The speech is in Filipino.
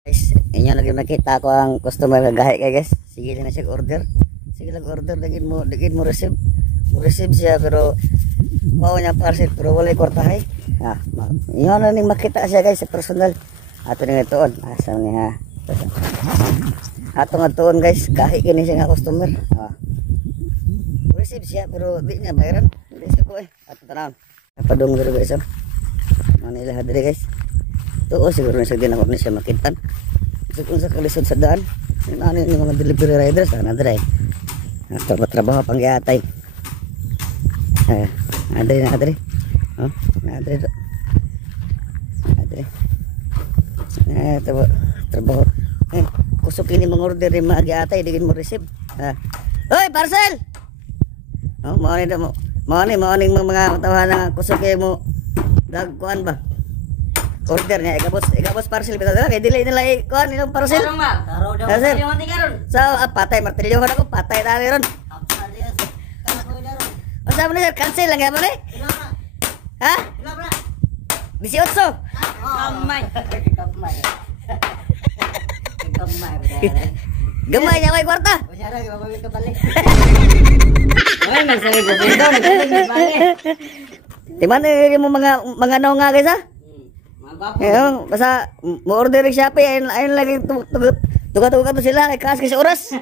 Guys, inyo lagi nakita ko ang customer gahe kay guys. Sige lang na siya order. Sige lang order dagin mo receive. Mo receive siya pero mao niya parcel pero wala kwartahay. Inyo na ning makita siya guys sa personal. Ato ni tuon. Asa ni ha. Ato nga tuon guys, gahe kini siya nga customer. Receive siya pero di niya bayaran. Di siya ko Ato tanan. Padung diri guys. Manila hadiri guys. Tuo siguro na siya dinakot ni siya makitan. So kung sa kalisod sa daan, ano yung mga delivery riders, nadre. Trabaho pang yatay. Nadre. Oh, nadre do. Nadre. Trabaho. Kusok ini mga order ni mga yatay, digin mo receive. Hoy, parcel! Oh, mo ni mga tawahan na kusok mo dagkuan ba? Order niya, ikabos parcel bitaw dala kay dili nila ikuan ilang parcel. Taro daw yung ati karon. So, patay martilyo ko patay dali ron. Unsa man sir, cancel lang gyapon eh? Ha? 18. Kamay. Gamay niya may kwarta. Kunyara gawin ka balik. Ay, nagsari ko dito, balik. Di man mo mga naw nga guys ha? Basta mo order ng Shopee ayun lagi tuga-tuga to sila kay kas oras.